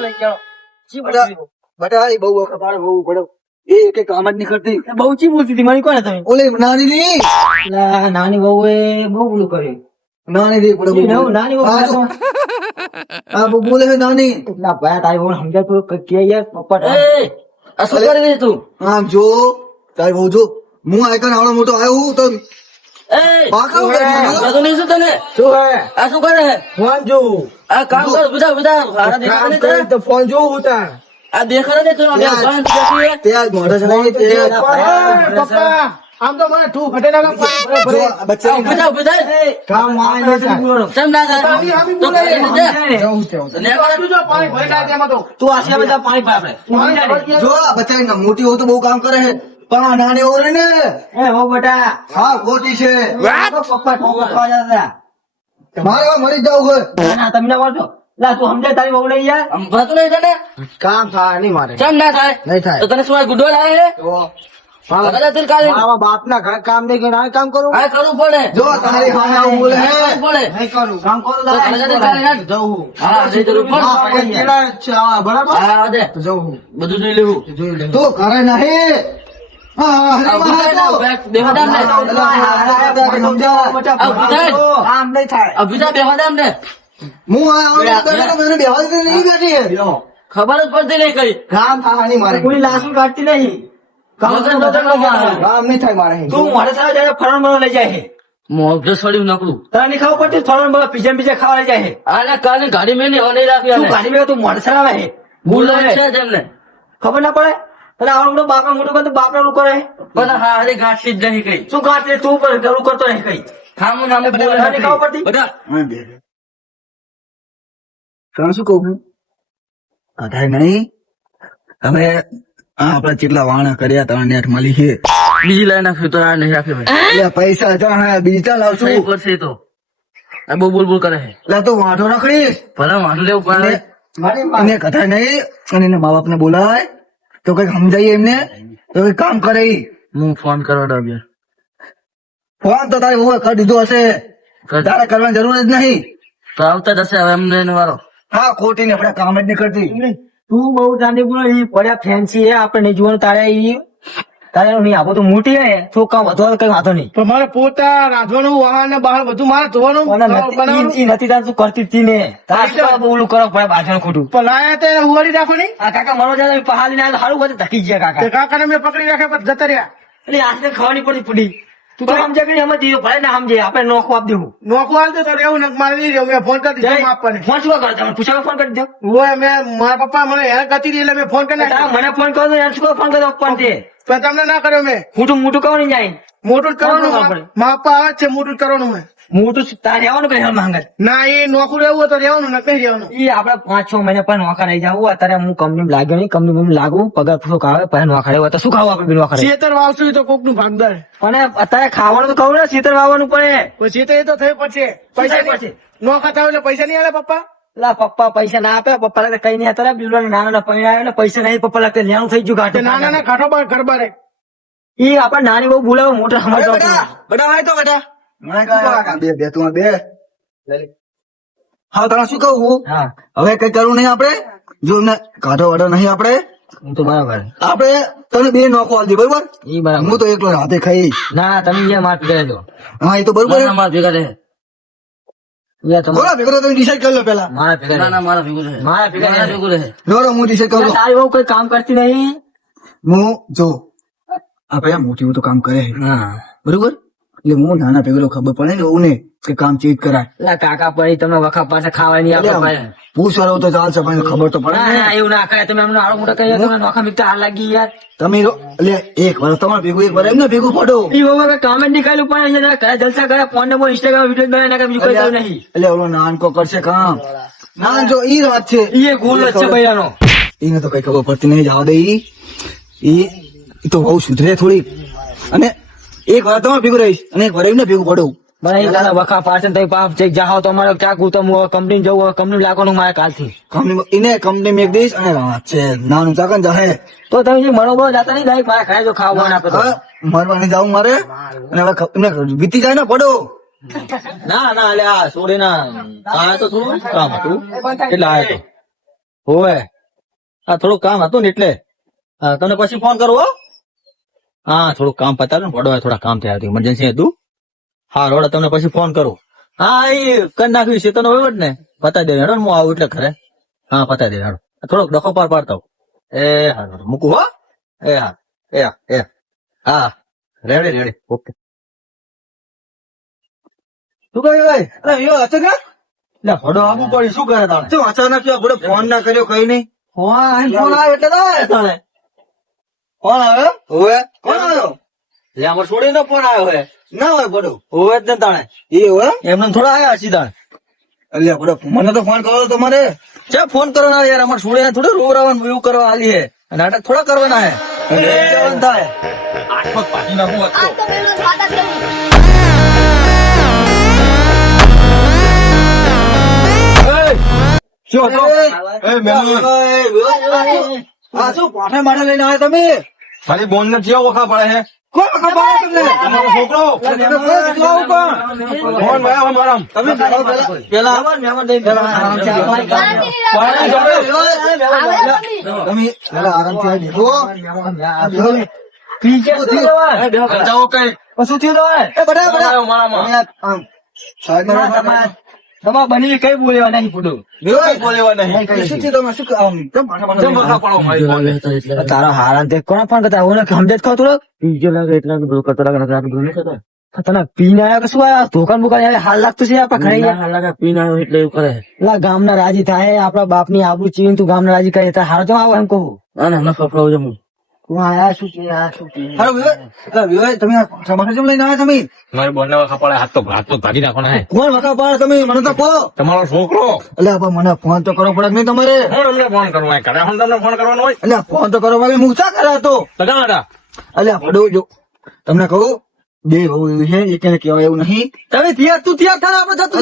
લઈ ગયો જી બટા એ બહુ કપાળ બહુ પડો એ કઈ કામ જ નહીં કરતી. બહુ ચી બોલતી હતી મને કોને તમે ઓલે નાની ની નાની બહુ એ બહુ બોલું કરે નાની રે પડો નાની બહુ આ બહુ બોલે છે નાની. ના ભાઈ તારી બહુ સમજાતું કે યાર પપ્પા આ શું કરી રહી તું આમ જો તારી બહુ જો હું આયકન આવડો મોટો આવ્યો તો બાકા ઉડે બધું નહીં શું તને શું હે આ શું કરે ફોન જોઉં આ કામ કર બધા બધા મારા દેખાતા નહીં તો ફોન જોઉં ઉતા આ દેખાતા નહીં તો ત્યાં મોઢા ચલાવી પપ્પા આમ તો મને તું ફટે ના બચ્ચા બધા બધા કામ માં ચમ ના થાય તો કરી પાણી ભરી નાખે એમાં તો તું આશા બધા પાણી પાપડે જો બચ્ચા મોટી હોય તો બહુ કામ કરે છે પણ આ નાની હોય ને એ હો બેટા હા ખોટી છે. પપ્પા ઠોકવા જતા મારે મરી જવું હોય ના તમે ના બોલતો લા તું સમજાય તારી બહુ લઈ યાર સમજાતું નહીં તને કામ થાય નહીં મારે કેમ ના થાય નહીં થાય તો તને શું ગુડો લાવે મારા બાપ ના ઘર કામ નહીં કરે આ કામ કરું હા કરવું પડે જો તારી સામે આવું બોલે હે કરવું પડે નહીં કરું કામ કરું તો તને જવું હા જઈ જવું બરાબર હા દે તો જવું બધું જોઈ લેવું તું કરે નહીં કામ નહીં થાય અભિજા બેહવાદામ ને હું બેહવા નહીં બેઠી ખબર જ પડતી નહીં કઈ કામ થાય નહીં મારે કોઈ લાસુ કાઢતી નહીં કામ નહીં થાય મારે તું મોડે સાહેબ જયારે ફરણ બનો લઈ જાય મોઢે સડ્યું નકરું તને નહીં ખાવું પડતી ફરણ બનો પીઝા ખાવા લઈ જાય અરે કાલે ગાડી મેં નહીં રાખી તું ગાડી મેં તું મોડે સડાવે હે ભૂલ છે તેમને ખબર ના પડે અને આવડો બાપા મોટો બધું બાપા નું કરે પણ હા અરે ગાંઠી જ નહીં કઈ શું ગાંઠી તું ગરું કરતો નહીં કઈ ખામું નામે બોલે નહીં ખાવું પડતી બધા તને શું કહું અઢાર નહીં હવે આપડે કેટલા વાણા કર્યા ત્રણ નેટ મળી છે બીજી લાઈન નાખ્યું તો આ નહીં રાખ્યું પૈસા બીજા લાવશું પડશે તો આ બહુ બોલ બોલ કરે છે એટલે તું વાંધો રાખડીશ ભલા વાંધો લેવું પડે અને કથા નહીં અને એના મા બાપ ને બોલાય તો કઈક સમજાય એમને તો કઈક કામ કરે હું ફોન કરવા ડાબ્યા ફોન તો તારે બહુ કરી દીધો હશે તારે કરવાની જરૂર જ નહીં તો આવતા જ હશે હવે એમને વારો હા ખોટી ને આપડે કામ જ નહીં કરતી તું બહુ જાણી બોલો એ પડ્યા ફેન્સી હે આપણે નહીં જોવાનું તારે તારે નહીં આપો તો મોટી હે તો કામ વધુ કઈ વાંધો નહીં પણ મારે પોતા રાંધવાનું વાહન ને બહાર બધું મારે ધોવાનું નથી તાર તું કરતી હતી ને તારે બોલું કરો પડે બાજણ ખોટું પણ લાયા તે ઉવાડી રાખવાની આ કાકા મારો જાય પહાડી ના સારું બધું ધકી ગયા કાકા કાકાને મેં પકડી રાખે પછી જતા રહ્યા એટલે આજે ખાવાની પડી તું તો સમજે કે એમાં દીધો ભલે ના સમજે આપણે નોખું આપી દેવું નોખું હાલતો તો રહેવું ને મારે નહીં રહેવું મેં ફોન કરી દીધો આપવાને ફોન શું કરતા પૂછવા ફોન કરી દો હોય મેં મારા પપ્પા મને હેરાન કરતી હતી એટલે મેં ફોન કરી નાખ્યો મને ફોન કરો શું ફોન કર્યો પણ તે પણ તમને ના કર્યો મેં મોટું કહો નહીં જાય મોટું જ કરવાનું મારા પપ્પા આવે જ છે મોટું જ કરવાનું મેં મોટું તારે રહેવાનું કઈ માંગે ના એ નોખું રહેવું હોય તો રહેવાનું ને કઈ રહેવાનું એ આપડે 5-6 મહિના પણ નોખા રહી જવું અત્યારે હું કંપની લાગ્યો નહીં કંપની લાગુ પગાર શું ખાવે પછી નોખા રહેવું તો શું ખાવું આપડે નોખા શેતર વાવશું તો કોક નું ભાગદાર અને અત્યારે ખાવાનું તો ખાવું ને શીતળ વાવવાનું પડે શેતર એ તો થઈ પડશે પૈસા પડશે નોખા થાય એટલે પૈસા નહીં આલે પપ્પા લા પપ્પા પૈસા ના આપે પપ્પા લાગે કઈ નહીં અત્યારે બિલવા નાના પૈણા આવ્યો ને પૈસા નહીં પપ્પા લાગે લેવાનું થઈ ગયું ઘાટે નાના ના ખાટો બાર ઘર બારે એ આપડે નાની બહુ બોલાવો મોટા સમજતો બે તું બે હા તને શું કહું હા હવે કઈ કરવું નહીં આપડે જો એમને કાઢો વાઢો નહીં આપડે હું તો બરાબર આપડે તને બે નોખો આલજે બરોબર એ બરાબર હું તો એકલો હાથે ખાઈ ના તમે જે માર ભેગા રહેજો હા એ તો બરોબર મારા ભેગા રહે બોલા ભેગો તમે ડિસાઈડ કરી લો પેલા મારા ભેગા મારા ભેગું રહે મારા ભેગું રહે નો હું ડિસાઈડ કરું તારી બહુ કોઈ કામ કરતી નહીં હું જો આપડે મોટી તો કામ કરે હા બરોબર એટલે હું નાના ભેગો ખબર પડે ને એવું ને કે કામ ચેક કરાય લા કાકા પડી તમે વખા પાસે ખાવા નહીં આપે પૂછવાનો તો ચાલશે પણ ખબર તો પડે ને. એવું ના કરે તમે અમને આડો મોટો કહી તમે નોખા મીકતા હાર લાગી યાર તમે એટલે એક વાર તમારે ભેગું એક વાર એમને ભેગું પડો ઈ બાબા કઈ કામ જ નીકાળ્યું પણ અહીંયા કયા જલસા કર્યા ફોન નંબર ઇન્સ્ટાગ્રામ વિડીયો બનાવી નાખે બીજું કઈ કરવું નહીં એટલે ઓલો નાનકો કરશે કામ નાન જો ઈ વાત છે એ ગોલ જ છે ભૈયાનો એને તો કઈ ખબર પડતી નહીં જવા દે ઈ તો બહુ સુધરે થોડી અને એક વાર તમારે ભેગું રહીશ અને એક વાર એમને ભેગું પડવું ભાઈ તારા વખા પાછળ થઈ પાપ ચેક જાઓ તો અમારે ક્યાં કૂતો કંપની જવું કંપની લાગવાનું મારે કાલથી કંપની મેં દઈશ અને વાત છે નાનું ચાકન જાહે તો તમે જે મળો બહુ જાતા નહીં લાઈક મારે ખાય જો ખાવાનું આપે તો મરવાની જાઉં મારે અને હવે એમને વીતી જાય ને પડો ના ના એટલે આ છોડી ના આ તો થોડું કામ હતું એટલે આ તો હોવે આ થોડું કામ હતું ને એટલે હા, તમને પછી ફોન કરું હો. હા થોડું કામ પતાવ્યું ને પડવા થોડા કામ થયા હતું ઇમરજન્સી હતું. હા રોડ તમને પછી ફોન કરું. હા એ કરી નાખ્યું છે તો હોય જ ને પતાવી દે હેડો ને હું આવું એટલે ખરે. હા પતાવી દે હેડો થોડોક ડખો પાર પાડતા હોઉં. એ હા મૂકું હો. એ હા એ હા એ હા રેડી રેડી ઓકે. શું કહ્યું ભાઈ? અરે યો અચાનક એટલે ભડો આપવું પડ્યું શું કરે તાણે? શું અચાનક યો ભડો ફોન ના કર્યો કઈ નહીં? ફોન આવ્યો એટલે તો આવ્યા તાણે. ફોન આવ્યો? હોવે. કોણ આવ્યો? એટલે અમાર છોડીનો ફોન આવ્યો હે. ના હોય ભડો. હોવે જ ને તાણે. એ હોય? એમને થોડા આવ્યા હશે તાણે. એટલે ભડો મને તો ફોન કરો તમારે. ચા ફોન કરવાના યાર અમાર છોડીને થોડું રોવરાવાનું એવું કરવા આલી હે. નાટક થોડા કરવાના હે. જવાનું થાય. આઠો પાછી નાખું હતો. આ તો પેલો સાદા કરી શું હતો? આ શું પાઠે માટે લઈને આવ્યા તમે? ખાલી બોન ને જેવો વખા પડે છે કોણ વખા પાડે તમને? તમારો છોકરો ફોન વાયા અમારા તમે પેલા આવો ને મહેમાન લઈને પેલા આરામથી આવો. તમે પેલા આરામથી આવી બેઠો. જાઓ કઈ શું થયું તમારે? એ બડા બડા મારામાં આમ સાહેબ તમારે બની કઈ બોલેવા નહીં પૂડું બોલેવા નહીં શું થયું તમે? શું આમ કેમ પાછા પાછા કેમ વખા પડો મારી બોને? તારા હારા તે કોણ ફોન કરતા હું સમજે જ ખાવ થોડો પીજો લાગે એટલા બધું કરતો લાગે તને પીને આવ્યા કે શું આવ્યા ધોકાન બુકાન હાલ લાગતું છે આપડે ઘરે હાલ લાગે પીને આવ્યો એટલે એવું કરે એટલે ગામના રાજી થાય આપડા બાપ ની આબરૂ ચીન તું ગામના રાજી કરે તારે હારો તો આવો એમ કહું હમણાં ફફડાવું છું હું આયા શું છે આ શું છે હાલો વિવાહ તમે આ સમાચાર કેમ લઈને આવ્યા તમે? મારી બોન ને વખા પડે હાથ તો ભાગી નાખવાના હે કોણ વખા પાડે તમે મને તો કહો. તમારો છોકરો એટલે આપા મને ફોન તો કરવો પડે કે નહીં તમારે? હું તમને ફોન કરવો હોય કરે હું તમને ફોન કરવાનો હોય એટલે ફોન તો કરવા હું શા કરે હતો? લગા હતા એટલે ભડો જો તમને કહું બે બહુ એવી છે એક એને કહેવાય એવું નહીં. તમે ત્યાં તું ત્યાં થાય આપણે જતું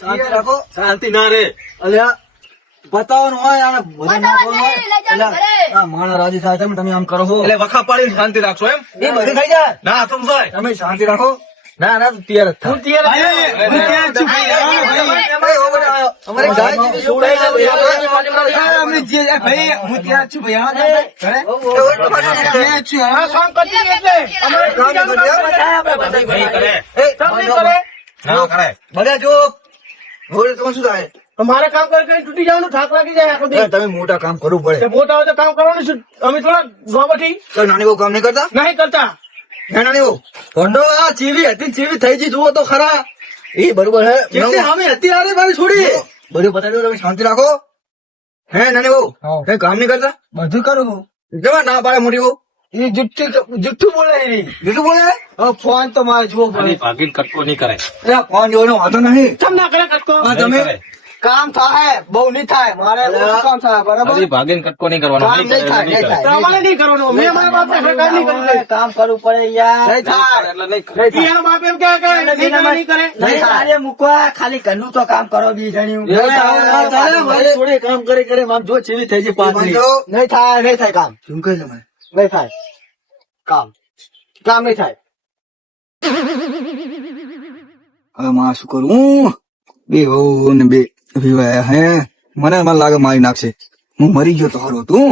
શાંતિ રાખો. શાંતિ ના રે અલ્યા બતાવવાનું હોય અને ભજન નાખવાનું હોય. લઈ જાઓ ઘરે. આ માણસ રાજી થાય છે ને તમે આમ કરો છો એટલે વખા પાડીને શાંતિ રાખશો એમ એ બધું થઈ જાય. ના સમજાય તમે શાંતિ રાખો. ના ના તું તૈયાર જ થાય. અમારે ગાય જેવી સોડાઈ લાવી. ના કરે બધા જો હવે તમે શું થાય? મારે કામ કરી તૂટી જવાનું થાક લાગી જાય આખો એ તમે મોટા કામ કરવું પડે. મોટા હોય તો કામ કરવાનું શું અમે થોડા ગોમથી તો નાની બહુ કામ નહીં કરતા? નહીં કરતા ના નાની બહુ ભંડો આ ચીવી હતી ચીવી થઈ ગઈ જુઓ તો ખરા. એ બરોબર હે કેટલી હામી હતી આરે મારી છોડી બધું બતાવી દો. તમે શાંતિ રાખો. હે નાની બહુ કઈ કામ નહીં કરતા? બધું કરું કેવા ના પાડે મોટી બહુ? એ જુઠ્ઠું બોલે બીજું બોલે? ફોન તો મારે જુઓ પડે ભાગીને કટકો નહીં કરે અરે આ ફોન જોવાનો વાંધો નહીં. કેમ ના કરે કટકો હા, તમે કામ થાય બહુ નહીં થાય મારે બહુ કામ થાય બરાબર ભાગીને કટકો નહીં કરવાનો કામ નહીં થાય નહીં થાય અમારે નહીં કરવાનું મેં મારા બાપને કામ નહીં કર્યું કામ કરવું પડે યાર નહીં થાય એટલે નહીં એના બાપ એમ કે નહીં કરે નહીં થાય મૂકવા ખાલી ઘરનું તો કામ કરો બી જણ્યું થોડી કામ કરી કરી આમ જો ચીવી થઈ ગઈ પાતળી. નહીં થાય નહીં થાય કામ શું કહે તમે? નહીં થાય કામ કામ નહીં થાય હવે માં શું કરું? બે વહુ ને બે વિવાહ હે મને લાગે મારી નાખશે. હું મરી ગયો તો હારું હતું.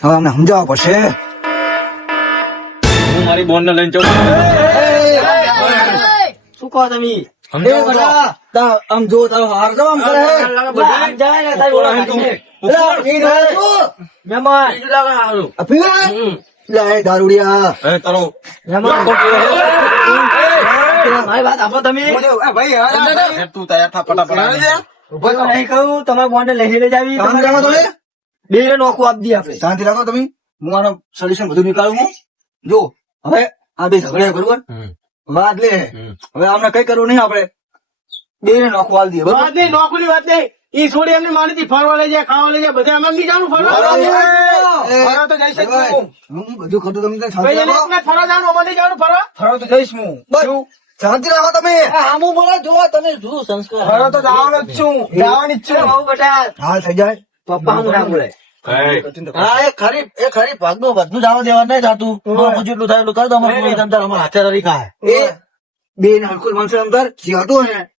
હવે અમને સમજાવવા પડશે. હું મારી બોન ને લઈને જાઉં શું કહો તમે એ બધા આમ જો તારો હાર જો આમ કરે. જાય ને તારી ઓળખ નથી. અલા, એ ના જો. મહેમાન આ પીવા? લે, એ દારૂડિયા. તારો મહેમાન મારી વાત આપો તમે તું તૈયાર થા ફટાફટ ઉભો તો નહીં કહું તમારે બોન્ડે લઈ લઈ જાવી શાંતિ રાખો તમે. બે નોખું આપી દઈએ આપણે શાંતિ રાખો તમે. હું આનો સોલ્યુશન બધું નીકાળું હું. જો હવે આ બે ઝઘડે બરોબર વાત લે. હવે આમને કઈ કરવું નહીં આપણે બે ને નોખું આલી દઈએ બરોબર? વાત નહીં નોકરી વાત નહીં ઈ છોડી એમને માની હતી ફરવા લઈ જાય ખાવા લઈ જાય બધે અમે નહીં જવાનું ફરવા ફરવા તો જઈ શકું હું બધું ખોટું તમે ત્યાં શાંતિ ભાઈ એને રાખો. એકલા ફરવા જવાનું અમારે નહીં જવાનું ફરવા ફરો તો જઈશ હું બસ શાંતિ રાખો તમે. આમું બોલો જો તમે જુઓ સંસ્કાર ફરવા તો જવાનો જ છું જવાની જ છું બહુ બેટા હાલ થઈ જાય. પપ્પા હું ના બોલે હા એ ખરી ભાગનું બધું જવા દેવા નહીં થતું. જેટલું થાય એટલું કરી દો. અમારે હાથે તરી ખાય. એ બે ને હલકુલ માણસો અંદર જે હતું ને